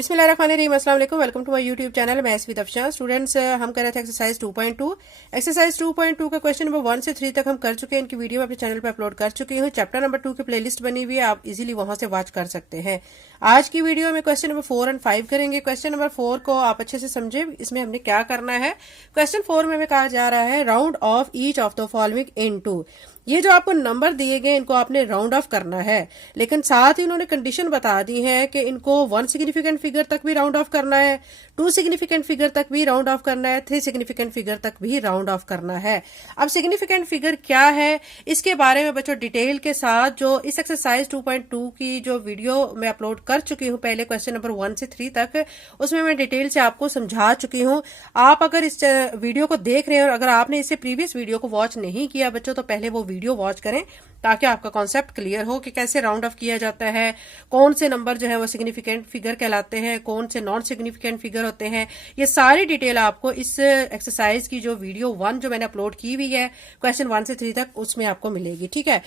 बिस्मिल्लाहिर्रहमानिर्रहीम, अस्सलाम वालेकुम। Welcome to my YouTube channel. मैं एसवी तफशान। स्टूडेंट्स, हम कर रहे थे एक्सरसाइज 2.2। एक्सरसाइज 2.2 का क्वेश्चन नंबर 1 से 3 तक हम कर चुके हैं। इनकी वीडियो अपने चैनल पे अपलोड कर चुकी हूँ। चैप्टर नंबर 2 की प्लेलिस्ट बनी हुई है, आप इजीली वहां से वॉच कर सकते हैं। आज की वीडियो में क्वेश्चन नंबर 4 एंड 5 करेंगे। क्वेश्चन नंबर 4 को आप अच्छे से समझे, इसमें हमने क्या करना है। क्वेश्चन 4 में हमें कहा जा रहा है round of each of the following into. ये जो आपको नंबर दिए गए इनको आपने राउंड ऑफ करना है, लेकिन साथ ही उन्होंने कंडीशन बता दी है कि इनको 1 सिग्निफिकेंट फिगर तक भी राउंड ऑफ करना है, 2 सिग्निफिकेंट फिगर तक भी राउंड ऑफ करना है, 3 सिग्निफिकेंट फिगर तक भी राउंड ऑफ करना है। अब सिग्निफिकेंट फिगर क्या है, इसके बारे में बच्चों डिटेल के साथ जो इस एक्सरसाइज 2.2 की जो वीडियो मैं अपलोड कर चुकी हूँ पहले क्वेश्चन नंबर 1 से 3 तक, उसमें मैं डिटेल से आपको समझा चुकी हूँ। आप अगर इस वीडियो को देख रहे हैं और अगर आपने इससे प्रीवियस वीडियो को वॉच नहीं किया बच्चों, तो पहले वो वीडियो वॉच करें ताकि आपका कॉन्सेप्ट क्लियर हो कि कैसे राउंड ऑफ किया जाता है, कौन से नंबर जो है वो सिग्निफिकेंट फिगर कहलाते हैं, कौन से नॉन सिग्निफिकेंट फिगर होते हैं। ये सारी डिटेल आपको इस एक्सरसाइज की जो वीडियो 1 जो मैंने अपलोड की हुई है क्वेश्चन 1 से 3 तक, उसमें आपको मिलेगी। ठीक है,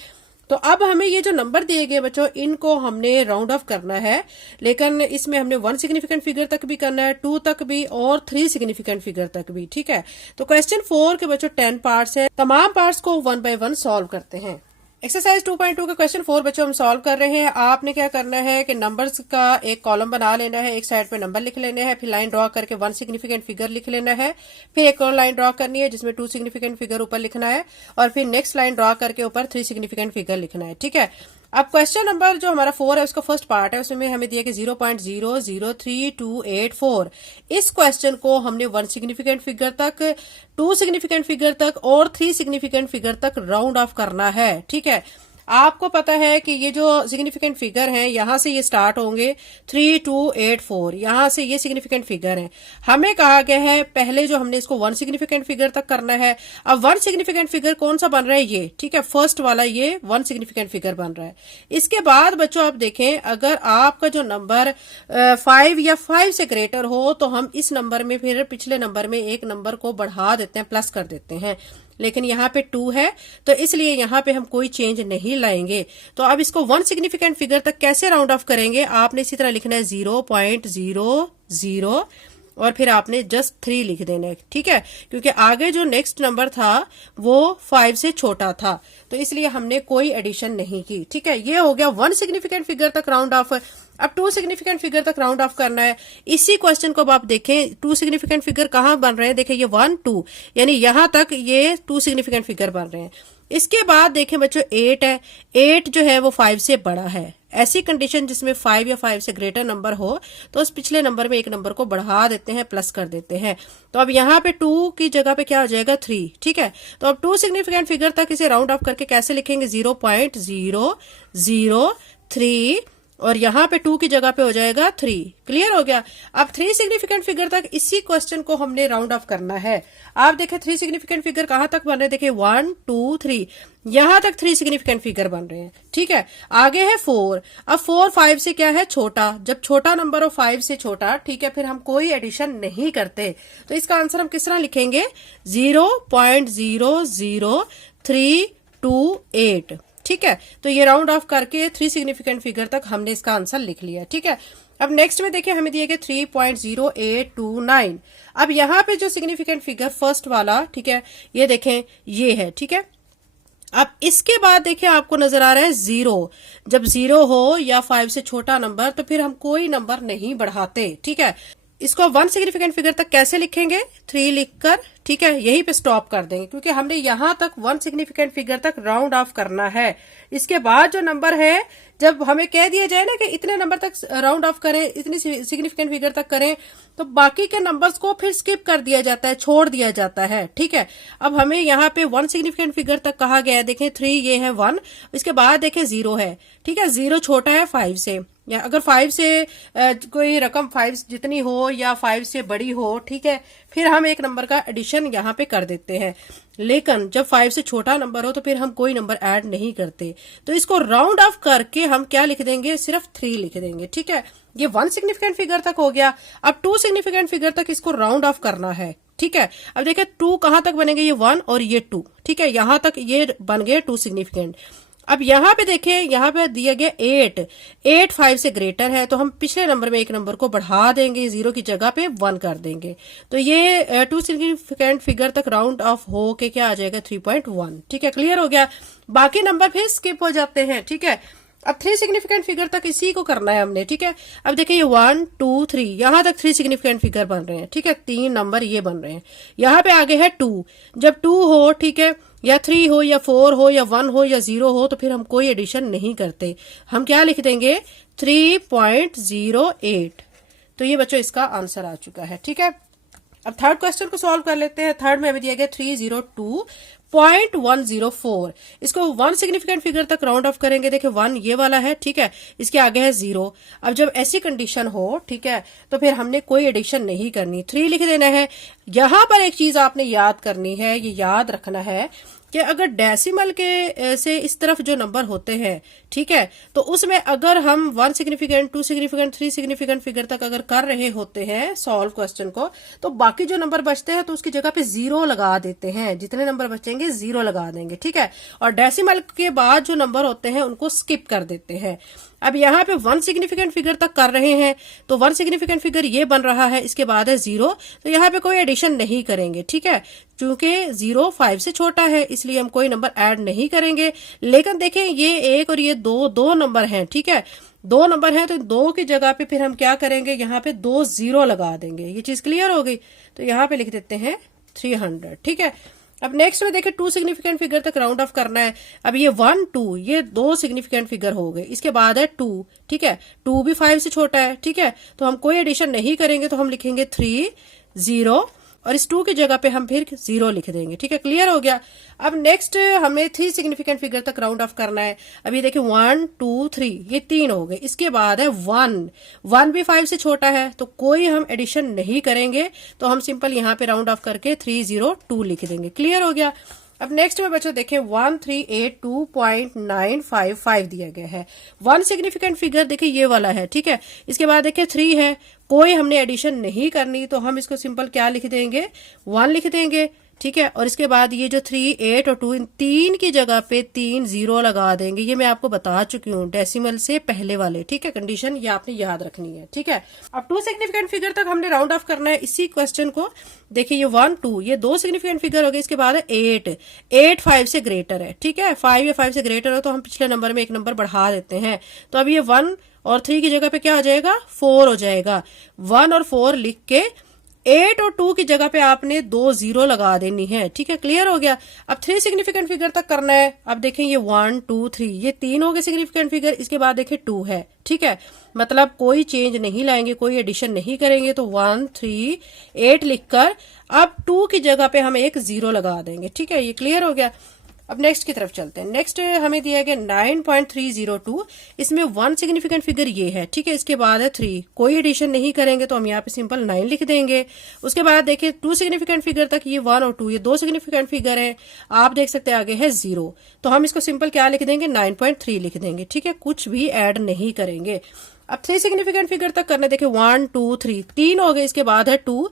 तो अब हमें ये जो नंबर दिए गए बच्चों, इनको हमने राउंड ऑफ करना है, लेकिन इसमें हमने 1 सिग्निफिकेंट फिगर तक भी करना है, 2 तक भी और 3 सिग्निफिकेंट फिगर तक भी। ठीक है, तो क्वेश्चन 4 के बच्चों 10 पार्ट्स है। तमाम पार्ट्स को 1 बाय 1 सॉल्व करते हैं। एक्सरसाइज 2.2 का क्वेश्चन 4 बच्चों हम सॉल्व कर रहे हैं। आपने क्या करना है कि नंबर्स का एक कॉलम बना लेना है, एक साइड पे नंबर लिख लेने हैं, फिर लाइन ड्रॉ करके 1 सिग्निफिकेंट फिगर लिख लेना है, फिर एक और लाइन ड्रॉ करनी है जिसमें 2 सिग्निफिकेंट फिगर ऊपर लिखना है, और फिर नेक्स्ट लाइन ड्रॉ करके ऊपर 3 सिग्निफिकेंट फिगर लिखना है। ठीक है, अब क्वेश्चन नंबर जो हमारा 4 है उसका फर्स्ट पार्ट है, उसमें हमें दिया कि 0.003284। इस क्वेश्चन को हमने 1 सिग्निफिकेंट फिगर तक, 2 सिग्निफिकेंट फिगर तक और 3 सिग्निफिकेंट फिगर तक राउंड ऑफ करना है। ठीक है, आपको पता है कि ये जो सिग्निफिकेंट फिगर हैं यहां से ये स्टार्ट होंगे 3284, यहां से ये सिग्निफिकेंट फिगर हैं। हमें कहा गया है पहले जो हमने इसको 1 सिग्निफिकेंट फिगर तक करना है। अब 1 सिग्निफिकेंट फिगर कौन सा बन रहा है, ये। ठीक है, फर्स्ट वाला ये 1 सिग्निफिकेंट फिगर बन रहा है। इसके बाद बच्चों आप देखें, अगर आपका जो नंबर 5 या 5 से ग्रेटर हो तो हम इस नंबर में फिर पिछले नंबर में एक नंबर को बढ़ा देते हैं, प्लस कर देते हैं, लेकिन यहाँ पे 2 है तो इसलिए यहाँ पे हम कोई चेंज नहीं लाएंगे। तो अब इसको 1 सिग्निफिकेंट फिगर तक कैसे राउंड ऑफ करेंगे, आपने इसी तरह लिखना है 0.00 और फिर आपने जस्ट 3 लिख देना है। ठीक है, क्योंकि आगे जो नेक्स्ट नंबर था वो 5 से छोटा था, तो इसलिए हमने कोई एडिशन नहीं की। ठीक है, ये हो गया 1 सिग्निफिकेंट फिगर तक राउंड ऑफ। अब 2 सिग्निफिकेंट फिगर तक राउंड ऑफ करना है। इसी क्वेश्चन को अब आप देखें, 2 सिग्निफिकेंट फिगर कहाँ बन रहे हैं, देखें ये 1 2, यानी यहां तक ये 2 सिग्निफिकेंट फिगर बन रहे हैं। इसके बाद देखें बच्चों 8 है, 8 जो है वो 5 से बड़ा है। ऐसी कंडीशन जिसमें 5 या 5 से ग्रेटर नंबर हो तो उस पिछले नंबर में एक नंबर को बढ़ा देते हैं, प्लस कर देते हैं। तो अब यहाँ पे 2 की जगह पे क्या हो जाएगा 3। ठीक है, तो अब 2 सिग्निफिकेंट फिगर तक इसे राउंड ऑफ करके कैसे लिखेंगे, 0.003 और यहाँ पे 2 की जगह पे हो जाएगा 3। क्लियर हो गया। अब 3 सिग्निफिकेंट फिगर तक इसी क्वेश्चन को हमने राउंड ऑफ करना है। आप देखें 3 सिग्निफिकेंट फिगर कहां तक बन रहे हैं, देखिए 1 2 3, यहां तक 3 सिग्निफिकेंट फिगर बन रहे हैं। ठीक है, आगे है 4। अब 4 5 से क्या है, छोटा। जब छोटा नंबर हो 5 से छोटा, ठीक है, फिर हम कोई एडिशन नहीं करते। तो इसका आंसर हम किस तरह लिखेंगे, 0.00328। ठीक है, तो ये राउंड ऑफ करके 3 सिग्निफिकेंट फिगर तक हमने इसका आंसर लिख लिया। ठीक है, अब नेक्स्ट में देखिए हमें दिए गए 3.0829। अब यहाँ पे जो सिग्निफिकेंट फिगर फर्स्ट वाला, ठीक है, ये देखें ये है। ठीक है, अब इसके बाद देखिए आपको नजर आ रहा है 0। जब 0 हो या 5 से छोटा नंबर तो फिर हम कोई नंबर नहीं बढ़ाते। ठीक है, इसको 1 सिग्निफिकेंट फिगर तक कैसे लिखेंगे, 3 लिखकर, ठीक है, यहीं पे स्टॉप कर देंगे क्योंकि हमने यहां तक 1 सिग्निफिकेंट फिगर तक राउंड ऑफ करना है। इसके बाद जो नंबर है, जब हमें कह दिया जाए ना कि इतने नंबर तक राउंड ऑफ करें, इतनी सिग्निफिकेंट फिगर तक करें, तो बाकी के नंबर्स को फिर स्किप कर दिया जाता है, छोड़ दिया जाता है। ठीक है, अब हमें यहाँ पे 1 सिग्निफिकेंट फिगर तक कहा गया है, देखें 3 ये है 1, इसके बाद देखें 0 है। ठीक है, 0 छोटा है 5 से, या अगर 5 से कोई रकम 5 जितनी हो या 5 से बड़ी हो, ठीक है, फिर हम एक नंबर का एडिशन यहाँ पे कर देते हैं। लेकिन जब 5 से छोटा नंबर हो तो फिर हम कोई नंबर ऐड नहीं करते। तो इसको राउंड ऑफ करके हम क्या लिख देंगे, सिर्फ 3 लिख देंगे। ठीक है, ये 1 सिग्निफिकेंट फिगर तक हो गया। अब 2 सिग्निफिकेंट फिगर तक इसको राउंड ऑफ करना है। ठीक है, अब देखिए 2 कहां तक बनेंगे, ये 1 और ये 2। ठीक है, यहां तक ये बन गए 2 सिग्निफिकेंट। अब यहाँ पे देखें, यहाँ पे दिया गया 8 5 से ग्रेटर है, तो हम पिछले नंबर में एक नंबर को बढ़ा देंगे, 0 की जगह पे 1 कर देंगे, तो ये 2 सिग्निफिकेंट फिगर तक राउंड ऑफ हो के क्या आ जाएगा 3.1। ठीक है, क्लियर हो गया। बाकी नंबर फिर स्किप हो जाते हैं। ठीक है, अब 3 सिग्निफिकेंट फिगर तक इसी को करना है हमने। ठीक है, अब देखिए ये 1 2 3 यहां तक 3 सिग्निफिकेंट फिगर बन रहे हैं। ठीक है, 3 नंबर ये बन रहे हैं। यहाँ पे आगे है 2, जब 2 हो, ठीक है, या 3 हो या 4 हो या 1 हो या 0 हो, तो फिर हम कोई एडिशन नहीं करते, हम क्या लिख देंगे 3.08। तो ये बच्चों इसका आंसर आ चुका है। ठीक है, अब थर्ड क्वेश्चन को सॉल्व कर लेते हैं। थर्ड में अभी दिया गया 302.104, इसको 1 सिग्निफिकेंट फिगर तक राउंड ऑफ करेंगे। देखिए 1 ये वाला है, ठीक है, इसके आगे है 0। अब जब ऐसी कंडीशन हो, ठीक है, तो फिर हमने कोई एडिशन नहीं करनी, 3 लिख देना है। यहां पर एक चीज आपने याद करनी है, ये याद रखना है कि अगर डेसिमल के से इस तरफ जो नंबर होते हैं, ठीक है, तो उसमें अगर हम 1 सिग्निफिकेंट 2 सिग्निफिकेंट 3 सिग्निफिकेंट फिगर तक अगर कर रहे होते हैं सॉल्व क्वेश्चन को, तो बाकी जो नंबर बचते हैं तो उसकी जगह पे 0 लगा देते हैं, जितने नंबर बचेंगे 0 लगा देंगे। ठीक है, और डेसिमल के बाद जो नंबर होते हैं उनको स्किप कर देते हैं। अब यहाँ पे 1 सिग्निफिकेंट फिगर तक कर रहे हैं, तो 1 सिग्निफिकेंट फिगर ये बन रहा है, इसके बाद है 0, तो यहाँ पे कोई एडिशन नहीं करेंगे। ठीक है, चूंकि 0 5 से छोटा है इसलिए हम कोई नंबर ऐड नहीं करेंगे। लेकिन देखें ये 1 और ये 2 नंबर हैं। ठीक है, 2 नंबर हैं, तो 2 की जगह पे फिर हम क्या करेंगे, यहाँ पे 2 0 लगा देंगे। ये चीज क्लियर हो गई, तो यहाँ पे लिख देते हैं 300। ठीक है, अब नेक्स्ट में देखिए 2 सिग्निफिकेंट फिगर तक राउंड ऑफ करना है। अब ये 1 2 ये 2 सिग्निफिकेंट फिगर हो गए, इसके बाद है 2। ठीक है, 2 भी 5 से छोटा है। ठीक है, तो हम कोई एडिशन नहीं करेंगे, तो हम लिखेंगे 3 0 और इस 2 की जगह पे हम फिर 0 लिख देंगे। ठीक है, क्लियर हो गया। अब नेक्स्ट हमें 3 सिग्निफिकेंट फिगर तक राउंड ऑफ करना है। अब ये देखिए 1 2 3 ये 3 हो गए, इसके बाद है 1 भी 5 से छोटा है, तो कोई हम एडिशन नहीं करेंगे, तो हम सिंपल यहाँ पे राउंड ऑफ करके 302 लिख देंगे। क्लियर हो गया। अब नेक्स्ट में बच्चों देखें 1382.955 दिया गया है। 1 सिग्निफिकेंट फिगर देखिए ये वाला है। ठीक है, इसके बाद देखिए 3 है, कोई हमने एडिशन नहीं करनी, तो हम इसको सिंपल क्या लिख देंगे 1 लिख देंगे। ठीक है, और इसके बाद ये जो 3 8 और 2 इन 3 की जगह पे 3 0 लगा देंगे। ये मैं आपको बता चुकी हूँ डेसिमल से पहले वाले। ठीक है, कंडीशन ये आपने याद रखनी है। ठीक है, अब 2 सिग्निफिकेंट फिगर तक हमने राउंड ऑफ करना है इसी क्वेश्चन को। देखिए ये 1 2 ये 2 सिग्निफिकेंट फिगर हो गए, इसके बाद है 8 5 से ग्रेटर है। ठीक है, 5 या 5 से ग्रेटर हो तो हम पिछले नंबर में एक नंबर बढ़ा देते हैं, तो अब ये 1 और 3 की जगह पे क्या हो जाएगा 4 हो जाएगा। 1 और 4 लिख के 8 और 2 की जगह पे आपने 2 0 लगा देनी है। ठीक है, क्लियर हो गया। अब 3 सिग्निफिकेंट फिगर तक करना है। अब देखें ये 1 2 3 ये 3 हो गए सिग्निफिकेंट फिगर, इसके बाद देखें 2 है। ठीक है, मतलब कोई चेंज नहीं लाएंगे, कोई एडिशन नहीं करेंगे, तो 1 3 8 लिखकर अब 2 की जगह पे हम एक 0 लगा देंगे। ठीक है, ये क्लियर हो गया। अब नेक्स्ट की तरफ चलते हैं। नेक्स्ट हमें दिया गया 9.302, इसमें 1 सिग्निफिकेंट फिगर ये है। ठीक है, इसके बाद है 3, कोई एडिशन नहीं करेंगे, तो हम यहाँ पे सिंपल 9 लिख देंगे। उसके बाद देखिए 2 सिग्निफिकेंट फिगर तक ये 1 और 2 ये 2 सिग्निफिकेंट फिगर है, आप देख सकते हैं आगे है 0, तो हम इसको सिंपल क्या लिख देंगे 9.3 लिख देंगे। ठीक है, कुछ भी ऐड नहीं करेंगे। अब 3 सिग्निफिकेंट फिगर तक करने देखे 1 2 3 3 हो गए, इसके बाद है 2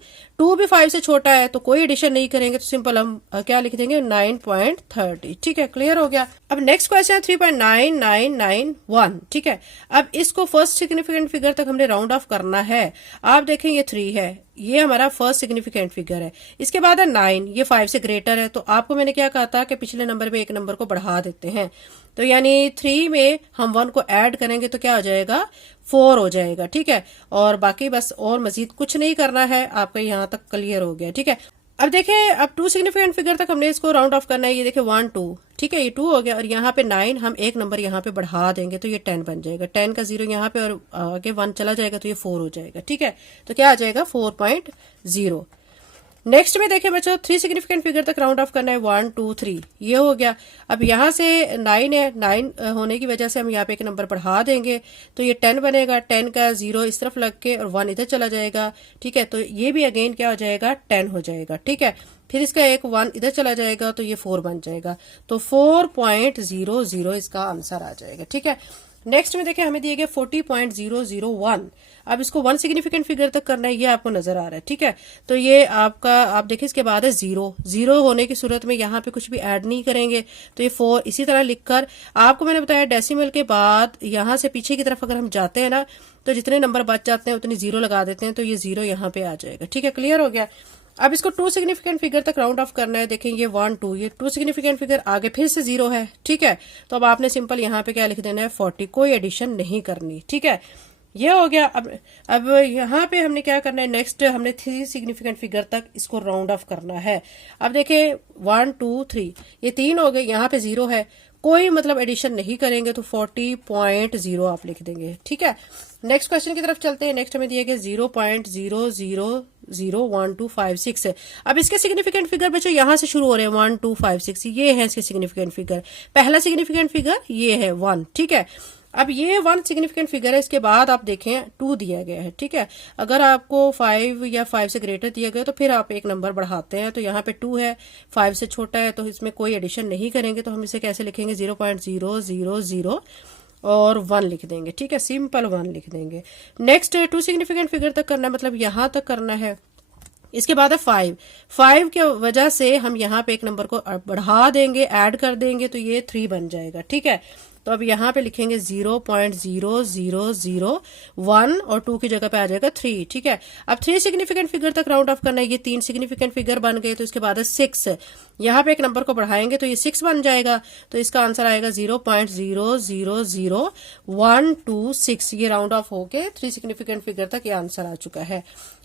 भी 5 से छोटा है, तो कोई एडिशन नहीं करेंगे, तो सिंपल हम क्या लिख देंगे 9.30। ठीक है, क्लियर हो गया। अब नेक्स्ट क्वेश्चन है 3.9991। ठीक है, अब इसको फर्स्ट सिग्निफिकेंट फिगर तक हमने राउंड ऑफ करना है। आप देखें ये 3 है, ये हमारा फर्स्ट सिग्निफिकेंट फिगर है, इसके बाद है 9 ये 5 से ग्रेटर है, तो आपको मैंने क्या कहा था कि पिछले नंबर में एक नंबर को बढ़ा देते हैं, तो यानी 3 में हम 1 को ऐड करेंगे तो क्या हो जाएगा 4 हो जाएगा। ठीक है, और बाकी बस और मजीद कुछ नहीं करना है, आपका यहाँ तक क्लियर हो गया। ठीक है, अब देखिए अब 2 सिग्निफिकेंट फिगर तक हमने इसको राउंड ऑफ करना है। ये देखिए 1 2, ठीक है, ये 2 हो गया, और यहाँ पे 9 हम एक नंबर यहाँ पे बढ़ा देंगे, तो ये 10 बन जाएगा। 10 का 0 यहाँ पे और आगे 1 चला जाएगा, तो ये 4 हो जाएगा। ठीक है, तो क्या आ जाएगा 4.0। नेक्स्ट में देखें बच्चों 3 सिग्निफिकेंट फिगर तक राउंड ऑफ करना है। 1 2 3 ये हो गया। अब यहाँ से 9 है, 9 होने की वजह से हम यहाँ पे एक नंबर बढ़ा देंगे, तो ये 10 बनेगा। 10 का 0 इस तरफ लग के और 1 इधर चला जाएगा। ठीक है, तो ये भी अगेन क्या हो जाएगा 10 हो जाएगा। ठीक है, फिर इसका एक 1 इधर चला जाएगा, तो ये 4 बन जाएगा, तो 4.00 इसका आंसर आ जाएगा। ठीक है, नेक्स्ट में देखिए हमें दिए गए 40.001। अब इसको वन सिग्निफिकेंट फिगर तक करना है, ये आपको नजर आ रहा है, ठीक है। तो ये आपका, आप देखिए इसके बाद है जीरो। जीरो होने की सूरत में यहाँ पे कुछ भी ऐड नहीं करेंगे, तो ये 4 इसी तरह लिखकर, आपको मैंने बताया डेसिमल के बाद यहाँ से पीछे की तरफ अगर हम जाते हैं ना, तो जितने नंबर बच जाते हैं उतनी जीरो लगा देते हैं, तो ये जीरो यहाँ पे आ जाएगा, ठीक है। क्लियर हो गया। अब इसको टू सिग्निफिकेंट फिगर तक राउंड ऑफ करना है। देखें ये 1 2, ये टू सिग्निफिकेंट फिगर, आगे फिर से जीरो है, ठीक है। तो अब आपने सिंपल यहाँ पे क्या लिख देना है 40, कोई एडिशन नहीं करनी, ठीक है। ये हो गया। अब यहाँ पे हमने क्या करना है, नेक्स्ट हमने 3 सिग्निफिकेंट फिगर तक इसको राउंड ऑफ करना है। अब देखें 1 2 3, ये 3 हो गए, यहाँ पे जीरो है, कोई मतलब एडिशन नहीं करेंगे, तो 40.0 आप लिख देंगे, ठीक है। नेक्स्ट क्वेश्चन की तरफ चलते हैं। नेक्स्ट हमें दिया गया 0.0001256। अब इसके सिग्निफिकेंट फिगर बच्चों यहां से शुरू हो रहे हैं, 1 2 5 6, ये है इसके सिग्निफिकेंट फिगर। पहला सिग्निफिकेंट फिगर ये है 1, ठीक है। अब ये 1 सिग्निफिकेंट फिगर है, इसके बाद आप देखें 2 दिया गया है, ठीक है। अगर आपको 5 या 5 से ग्रेटर दिया गया तो फिर आप एक नंबर बढ़ाते हैं, तो यहाँ पे 2 है, 5 से छोटा है, तो इसमें कोई एडिशन नहीं करेंगे, तो हम इसे कैसे लिखेंगे 0.000 और 1 लिख देंगे, ठीक है। सिंपल 1 लिख देंगे। नेक्स्ट टू सिग्निफिकेंट फिगर तक करना है, मतलब यहां तक करना है। इसके बाद है 5 की वजह से हम यहाँ पे एक नंबर को बढ़ा देंगे, ऐड कर देंगे, तो ये 3 बन जाएगा, ठीक है। तो अब यहाँ पे लिखेंगे 0.0001 और 2 की जगह पे आ जाएगा 3, ठीक है। अब 3 सिग्निफिकेंट फिगर तक राउंड ऑफ करना है। ये 3 सिग्निफिकेंट फिगर बन गए, तो इसके बाद है 6, यहाँ पे एक नंबर को बढ़ाएंगे तो ये 6 बन जाएगा, तो इसका आंसर आएगा 0.000126। ये राउंड ऑफ होके 3 सिग्निफिकेंट फिगर तक ये आंसर आ चुका है।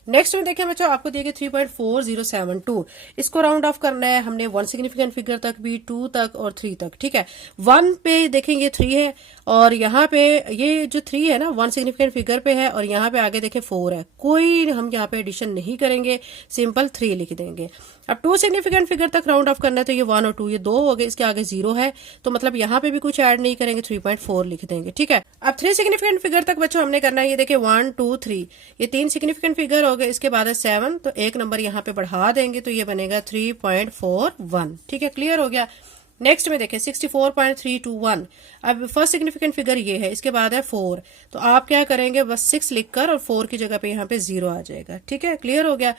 नेक्स्ट में देखें बच्चों, आपको दिया गया 3.4072, इसको राउंड ऑफ करना है हमने 1 सिग्निफिकेंट फिगर तक भी, 2 तक और 3 तक, ठीक है। 1 पे देखेंगे 3 है, और यहाँ पे ये जो 3 है ना 1 सिग्निफिकेंट फिगर पे है, और यहाँ पे आगे देखें 4 है, कोई हम यहाँ पे एडिशन नहीं करेंगे, सिंपल 3 लिख देंगे। अब 2 सिग्निफिकेंट फिगर तक राउंड ऑफ करना है, तो ये 1 और 2, ये 2 हो गए, इसके आगे 0 है, तो मतलब यहाँ पे भी कुछ ऐड नहीं करेंगे, 3.4 लिख देंगे, ठीक है। अब 3 सिग्निफिकेंट फिगर तक बच्चों हमने करना है। ये देखिए 1 2 3, ये 3 सिग्निफिकेंट फिगर हो गए, इसके बाद है 7, तो एक नंबर यहाँ पे बढ़ा देंगे, तो ये बनेगा 3.41, ठीक है। क्लियर हो गया। नेक्स्ट में देखें 64.321, अब फर्स्ट सिग्निफिकेंट फिगर ये है, इसके बाद है 4, तो आप क्या करेंगे बस 6 लिखकर और 4 की जगह पे यहाँ पे 0 आ जाएगा, ठीक है। क्लियर हो गया।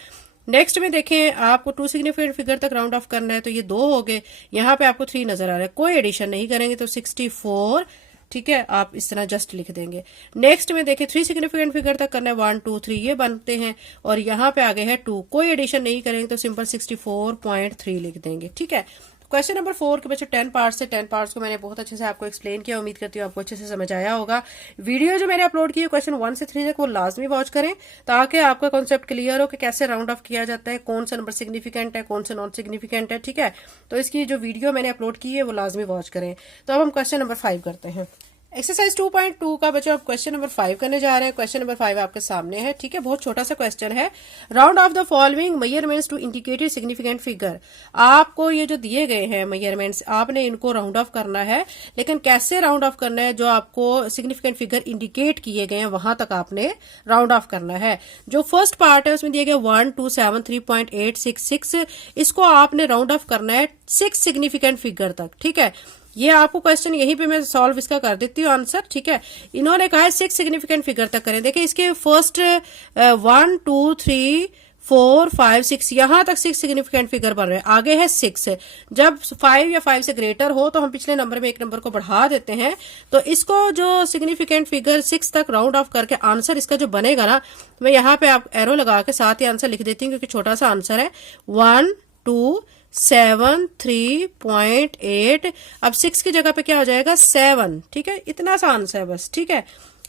नेक्स्ट में देखें आपको 2 सिग्निफिकेंट फिगर तक राउंड ऑफ करना है, तो ये 2 हो गए, यहाँ पे आपको 3 नजर आ रहा है, कोई एडिशन नहीं करेंगे, तो 64, ठीक है, आप इस तरह जस्ट लिख देंगे। नेक्स्ट में देखें 3 सिग्निफिकेंट फिगर तक करना है, 1 2 3 ये बनते हैं, और यहाँ पे आगे है 2, कोई एडिशन नहीं करेंगे, तो सिंपल 64.3 लिख देंगे, ठीक है। क्वेश्चन नंबर 4 के बच्चे 10 पार्ट्स से 10 पार्ट्स को मैंने बहुत अच्छे से आपको एक्सप्लेन किया, उम्मीद करती हूँ आपको अच्छे से समझ आया होगा। वीडियो जो मैंने अपलोड की है क्वेश्चन 1 से 3 तक वो लाजमी वॉच करें, ताकि आपका कॉन्सेप्ट क्लियर हो कि कैसे राउंड ऑफ किया जाता है, कौन सा नंबर सिग्निफिकेंट है, कौन सा नॉन सिग्निफिकेंट है, ठीक है। तो इसकी जो वीडियो मैंने अपलोड की है वो लाजमी वॉच करें। तो अब हम क्वेश्चन नंबर 5 करते हैं। एक्सरसाइज 2.2 का बच्चों आप क्वेश्चन नंबर 5 करने जा रहे हैं। क्वेश्चन नंबर 5 आपके सामने है, ठीक है, बहुत छोटा सा क्वेश्चन है। Round off the following measurements to indicated significant figure. आपको ये जो दिए गए हैं मेजरमेंट्स, आपने इनको राउंड ऑफ करना है, लेकिन कैसे राउंड ऑफ करना है, जो आपको सिग्निफिकेंट फिगर इंडिकेट किए गए हैं वहां तक आपने राउंड ऑफ करना है। जो फर्स्ट पार्ट है उसमें दिया गया 1273.866, इसको आपने राउंड ऑफ करना है 6 सिग्निफिकेंट फिगर तक, ठीक है। ये आपको क्वेश्चन यहीं पे मैं सॉल्व इसका कर देती हूँ आंसर, ठीक है। इन्होंने कहा है 6 सिग्निफिकेंट फिगर तक करें। देखिए इसके फर्स्ट 1 2 3 4 5 6, यहां तक 6 सिग्निफिकेंट फिगर बन रहे हैं, आगे है 6। जब 5 या 5 से ग्रेटर हो तो हम पिछले नंबर में एक नंबर को बढ़ा देते हैं, तो इसको जो सिग्निफिकेंट फिगर 6 तक राउंड ऑफ करके आंसर इसका जो बनेगा ना, मैं यहाँ पे आप एरो लगा के साथ ही आंसर लिख देती हूँ, क्योंकि छोटा सा आंसर है 127.3.8। अब 6 की जगह पे क्या हो जाएगा 7, ठीक है, इतना सा आंसर है बस, ठीक है।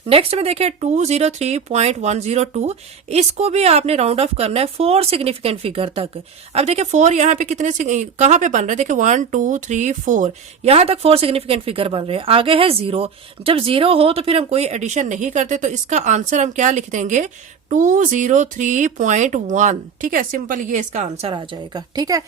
नेक्स्ट में देखिए 203.102, इसको भी आपने राउंड ऑफ करना है 4 सिग्निफिकेंट फिगर तक। अब देखिए 4 यहाँ पे कितने कहाँ पे बन रहे हैं, देखिए 1 2 3 4, यहाँ तक 4 सिग्निफिकेंट फिगर बन रहे हैं, आगे है 0। जब 0 हो तो फिर हम कोई एडिशन नहीं करते, तो इसका आंसर हम क्या लिख देंगे 203.1, ठीक है। सिंपल ये इसका आंसर आ जाएगा, ठीक है।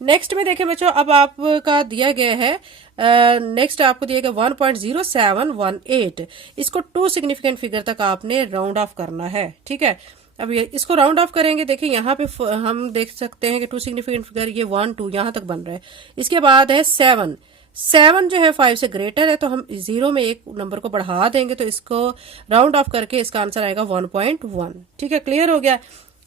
नेक्स्ट में देखें बच्चों, अब आपका दिया गया है, नेक्स्ट आपको दिया गया 1.0718, इसको 2 सिग्निफिकेंट फिगर तक आपने राउंड ऑफ करना है, ठीक है। अब ये इसको राउंड ऑफ करेंगे, देखिए यहाँ पे हम देख सकते हैं कि 2 सिग्निफिकेंट फिगर ये 1 2 यहाँ तक बन रहा है, इसके बाद है 7, 7 जो है 5 से ग्रेटर है, तो हम 0 में एक नंबर को बढ़ा देंगे, तो इसको राउंड ऑफ करके इसका आंसर आएगा 1.1। ठीक है, क्लियर हो गया।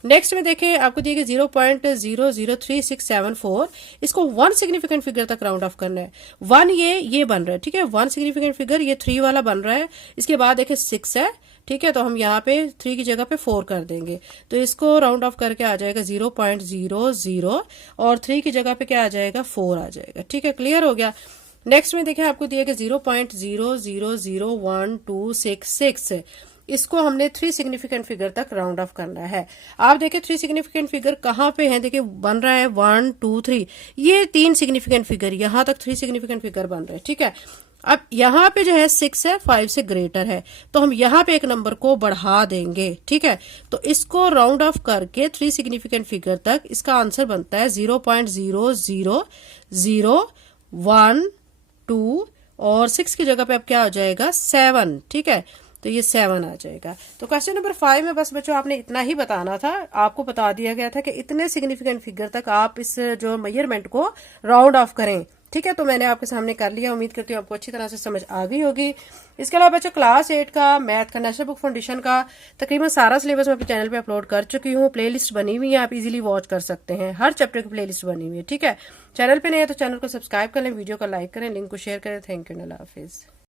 नेक्स्ट में देखें, आपको दिए गए 0.003674, इसको 1 सिग्निफिकेंट फिगर तक राउंड ऑफ करना है। 1 ये बन रहा है, ठीक है, 1 सिग्निफिकेंट फिगर ये 3 वाला बन रहा है। इसके बाद देखें 6 है, ठीक है, तो हम यहाँ पे 3 की जगह पे 4 कर देंगे, तो इसको राउंड ऑफ करके आ जाएगा 0.00 और 3 की जगह पे क्या आ जाएगा, 4 आ जाएगा। ठीक है, क्लियर हो गया। नेक्स्ट में देखें, आपको दिया गया 0.000126, इसको हमने 3 सिग्निफिकेंट फिगर तक राउंड ऑफ करना है। आप देखें 3 सिग्निफिकेंट फिगर कहाँ पे है, देखिए बन रहा है 1 2 3, ये 3 सिग्निफिकेंट फिगर, यहां तक 3 सिग्निफिकेंट फिगर बन रहे हैं। ठीक है, अब यहाँ पे जो है 6 है 5 से ग्रेटर है, तो हम यहाँ पे एक नंबर को बढ़ा देंगे। ठीक है, तो इसको राउंड ऑफ करके 3 सिग्निफिकेंट फिगर तक इसका आंसर बनता है 0.00012 और 6 की जगह पे अब क्या हो जाएगा, 7। ठीक है, तो ये 7 आ जाएगा। तो क्वेश्चन नंबर 5 में बस बच्चों आपने इतना ही बताना था, आपको बता दिया गया था कि इतने सिग्निफिकेंट फिगर तक आप इस जो मेजरमेंट को राउंड ऑफ करें। ठीक है, तो मैंने आपके सामने कर लिया, उम्मीद करती हूँ आपको अच्छी तरह से समझ आ गई होगी। इसके अलावा बच्चों क्लास 8 का मैथ का नेशनल बुक फाउंडेशन का तकरीबन सारा सिलेबस मैं अपने चैनल पे अपलोड कर चुकी हूँ। प्लेलिस्ट बनी हुई है, आप इजीली वॉच कर सकते हैं, हर चैप्टर की प्लेलिस्ट बनी हुई है। ठीक है, चैनल पे नहीं है तो चैनल को सब्सक्राइब कर लें, वीडियो को लाइक करें, लिंक को शेयर करें। Thank you, Allah Hafiz.